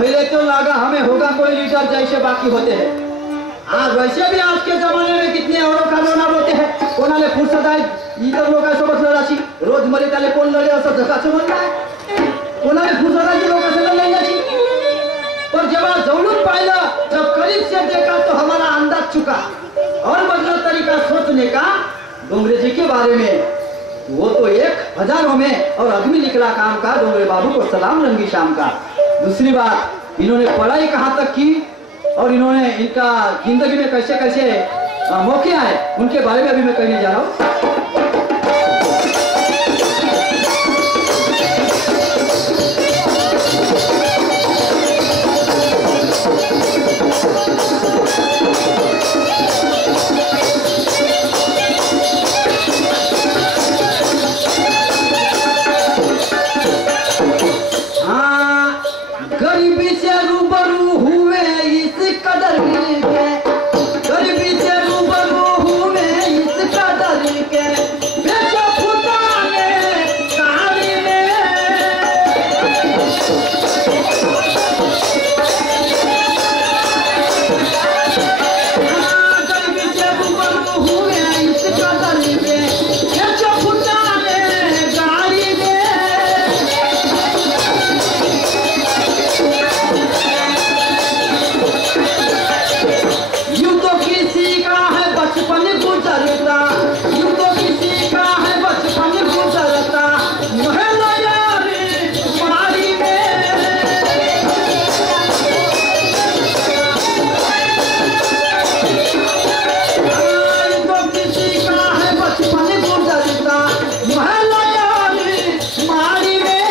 पहले तो लगा हमें होगा कोई लीडर जैसे बाकी होते हैं। आज वैसे भी आज के जमाने में कितने औरों का लोना होते हैं। कोणाले फुर्सत आहे इतर लोकांसोबत लढायची, रोज मध्ये त्याले कोण लढे असं जगाचं म्हणणं आहे। कोणाले फुर्सत आहे लोकांसोबत लढण्याची। पर जब जवळून पाहिलं, जब करीब से देखा तो हमारा अंदाज चुका और बदला तरीका सोचने का डोंगरे जी के बारे में। वो तो 1000 में और आदमी निकला काम का। डोंगरे बाबू को सलाम रंगी शाम का। दूसरी बात, इन्होंने पढ़ाई कहाँ तक की और इन्होंने इनका जिंदगी में कैसे कैसे मौके आए उनके बारे में अभी मैं कहने जा रहा हूँ। गरीबी से रूबरू हुए इस कदर के, गरीबी से रूबरू हुए इस कदर के, बेचो फुटाने साड़ी में। गरीबी से रूबरू हुए इस कदर के, बेचो फुटाने गाड़ी में। बचपन गुजरता, यूं तो किसी का है बचपन गुजरता, महला यारी मारी में। यूं तो किसी का है बचपन गुजरता, महला यारी मारी में।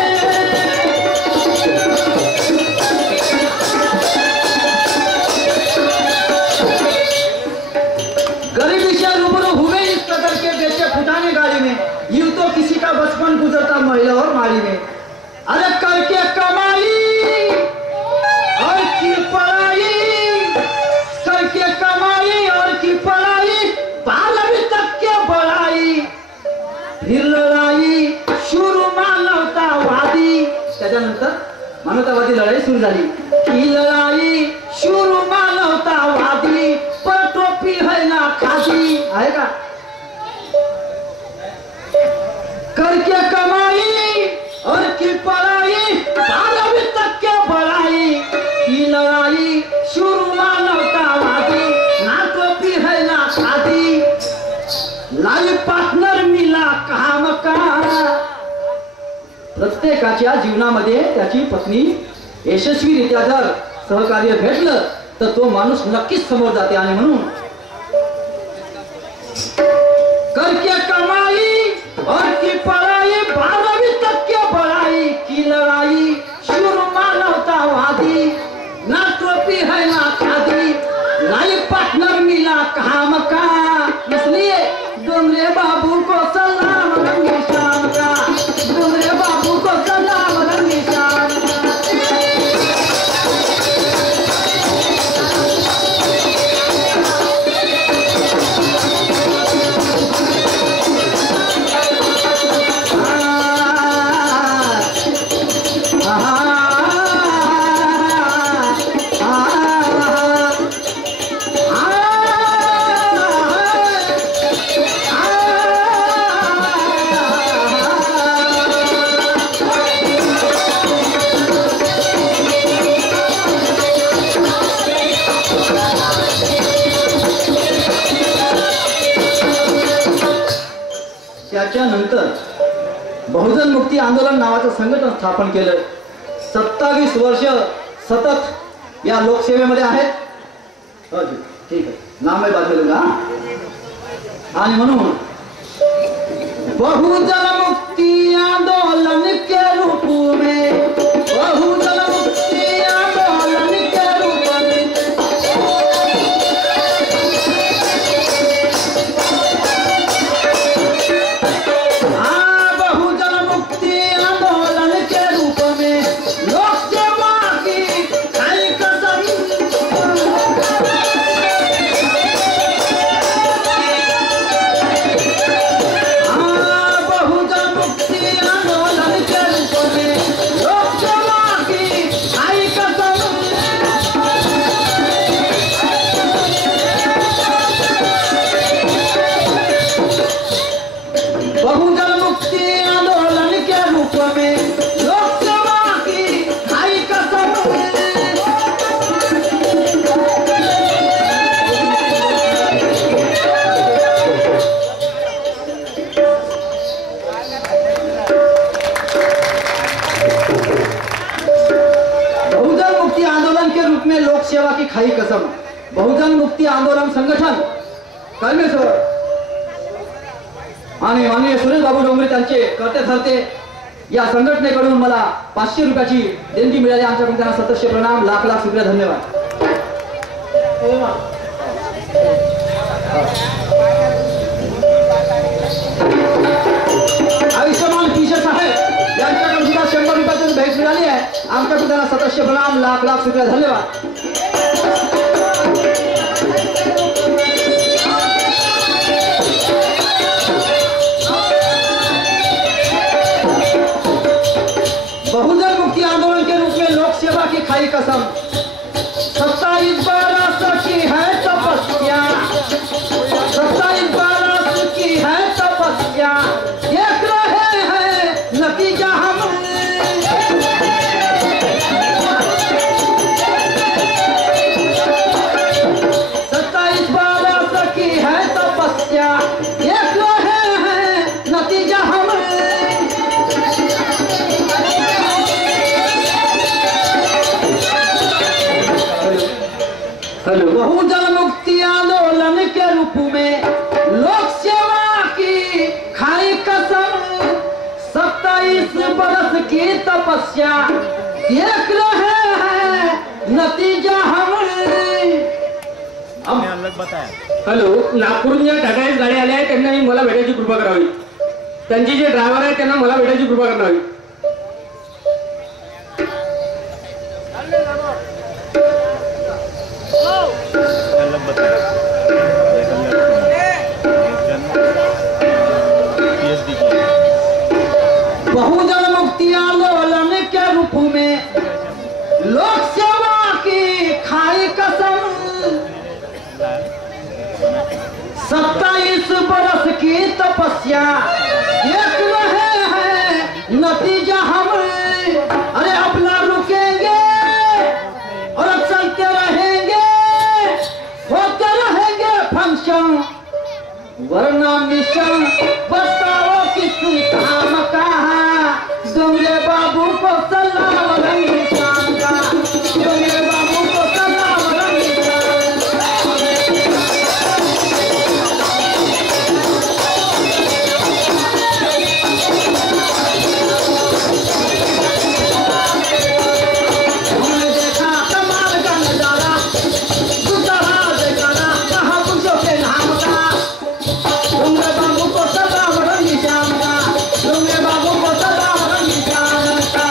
गरीबी से रूबरू हुए इस कदर के, बेचे फुटाने गाड़ी में, यूं तो किसी का बचपन गुजरता महिला और मारी में। अरे करके कमाई और की पढ़ाई, करके कमाई और की पढ़ाई, 12वीं तक के बढ़ाई, फिर लढाई शुरू मानवतावादी। त्याच्यानंतर मानवतावादी लढाई सुरू झाली। ही लढाई शुरू मानवतावादी, पर टोपी है ना खादी आहे का। करके कमाई और की पढ़ाई, 12वीं तक के बढ़ाई, की लड़ाई शुरू मानवतावादी, ना टोपी है ना खादी। लाइफ पार्टनर मिला काम का। प्रत्येकाच्या जीवनामध्ये त्याची पत्नी यशस्वीरित्या जर सहकार्य भेटलं तर तो माणूस नक्कीच समोर जाते। आणि म्हणून करके कमाई और की पढ़ाई, 12वीं तक के बढ़ाई, की लड़ाई शुरू मानवतावादी, ना टोपी है ना खादी। लाइफ पार्टनर मिला काम का, इसलिए डोंगरे बाबू को सलाम रंगी शाम का। डोंगरे बाबू को सलाम रंगी शाम का। त्याच्यानंतर बहुजन मुक्ती आंदोलन नावाचं संघटन स्थापन केलं। 27 वर्ष सतत या लोकसेवेमध्ये आहेत। ठीक आहे, नाम मैं बाद में लूंगा। आणि म्हणून बहुजन मुक्ती आंदोलन के रूप में, बहुजन मुक्ती आंदोलन के रूप में, बहुजन मुक्ति आंदोलन के रूप में लोक सेवा की खाई कसम। बहुजन मुक्ति आंदोलन के रूप लोकसेवा की खाई कसम बहुजन मुक्ती आंदोलन संघटन कलमेश्वर आणि माननीय सुरेश बाबू डोंगरे त्यांचे करते धरते या संघटनेकडून मला 500 रुपयाची देणगी मिळाली. आमच्याकडून त्यांना सततचे प्रणाम, लाख लाख शुक्रिया, धन्यवाद. आयुष्यमान किशोर साहेब यांच्याकडून सुद्धा 100 रुपयाची भेट मिळाली आहे. आमच्याकडून त्यांना सततचे प्रणाम, लाख लाख शुक्रिया, धन्यवाद. बहुजन मुक्ति आंदोलन के रूप में लोक सेवा की खाई कसम 27 बरस की है तपस्या, 27 बरस की है तपस्या, देख रहे हैं नतीजा हम 27 बरस की है तपस्या, देख रहे हैं नतीजा हम बहुजन मुक्ति आंदोलन के रूप में लोक सेवा की खाई कसम 27 बरस की तपस्या, देख रहे हैं नतीजा हम. हॅलो, नागपूरहून ज्या टाटा एस गाडी आल्या आहेत त्यांना मला भेटायची कृपा करावी. त्यांची जे ड्रायव्हर आहेत त्यांना मला भेटायची कृपा करावी. बहुजन मुक्ति आंदोलन के रूप में लोक सेवा की खाई कसम 27 बरस की तपस्या, देख रहे हैं नतीजा हम. अरे अपना रुकेंगे और चलते रहेंगे, होते रहेंगे फंक्शन, वरना मिशन बताओ किस काम का. डोंगरे बाबू को सलाम रंगी शाम का, डोंगरे बाबू को सलाम रंगी हमने देखा कमाल का नजारा, गुजरा देखा कहा पुरुषों के नाम का. डोंगरे बाबू को सलाम रंगी शाम का, डोंगरे बाबू को सलाम रंगी शाम का.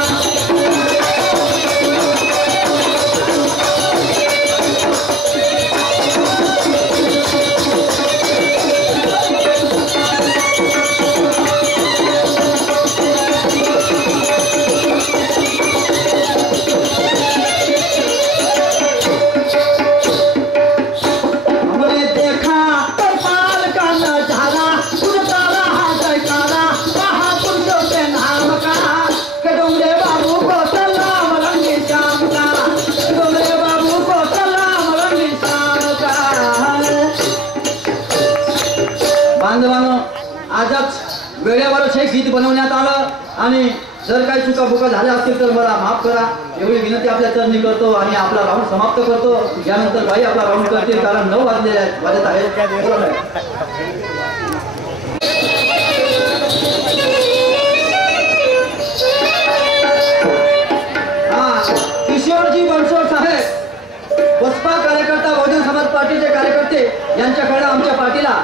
हमने देखा कपाल का नजारा, उड़ता रहा जयकारा, कहा पुरुषों के नाम का. के डोंगरे बाबू को सलाम रंगी शाम का, डोंगरे बाबू को सलाम रंगी शाम का. बांधवांनो, आजच वेळेवरच हे गीत बनवण्यात आलं आणि जर काही चुकाबुका झाल्या असतील तर मला माफ करा एवढी विनंती आपल्या चरणी करतो आणि आपला राऊंड समाप्त करतो. यानंतर बाई आपला राऊंड करतील कारण 9 वाजलेले आहेत, वाजत आहेत. बोला मॅडम. किशोरजी बनसोड साहेब बसपा कार्यकर्ता बहुजन समाज पार्टीचे कार्यकर्ते यांच्याकडे आमच्या पार्टीला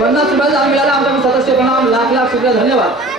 50 रुपयाचा दान मिळाला. आमच्याकडून सदस्य प्रणाम, लाख लाख शुक्रिया, धन्यवाद.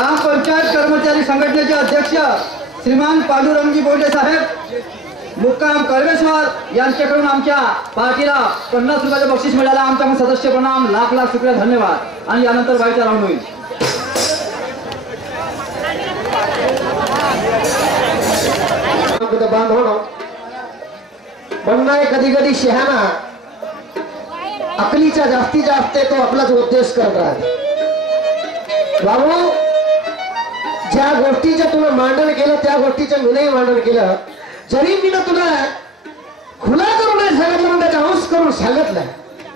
ग्रामपंचायत कर्मचारी संघटनेचे अध्यक्ष श्रीमान पांडुरंगजी बोंडे साहेब मुक्काम कळमेश्वर यांच्याकडून आमच्या पार्टीला 50 रुपयाचे बक्षीस मिळालं. आमच्या सदस्य प्रणाम, लाख लाख शुक्रिया, धन्यवाद. आणि यानंतर व्हायचा राऊंड होईल. बांधवणं म्हणणं कधी कधी शहाणा अकलीचा जास्तीत जास्त तो आपलाच उद्देश करत राहते. बाबू, ज्या गोष्टीचं तुला मांडण केलं त्या गोष्टीचं मीनही मांडण केलं. जरी मीनं तुला खुला करून नाही सांगितलं म्हणून त्याचा अंश करून सांगितलं,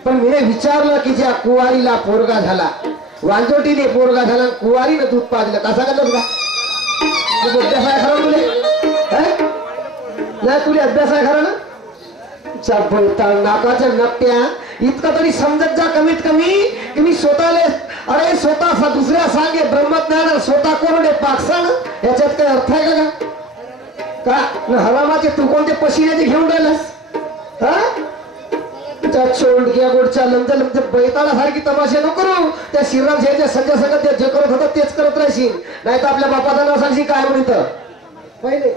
पण मीने विचारलं की ज्या कुवारीला पोरगा झाला, वांजोटीने पोरगा झाला, कुवारीनं दूध पाजलं, का सांगितलं का? अभ्यास आहे खरं तुले? नाही तुले अभ्यास आहे खरं ना? बोलता नाकाच्या नकट्या इतका तरी समजत जा कमीत कमी की मी स्वतःला अरे स्वतः दुसऱ्या सांगे ब्रह्मज्ञान, स्वतः कोरडे पाकसान, याच्यात काही अर्थ आहे का? हवामाचे तू कोणते पशिन्याचे घेऊन राहिलास? त्या चोंडक्या गोडच्या लंज बैताळासारखी तमाशे नको करू. त्या श्रीराम शेठच्या संजय संगत जे करत होतं तेच करत राहशील, नाही तर आपल्या बापाचं नाव सांगशील काय म्हणत पहिले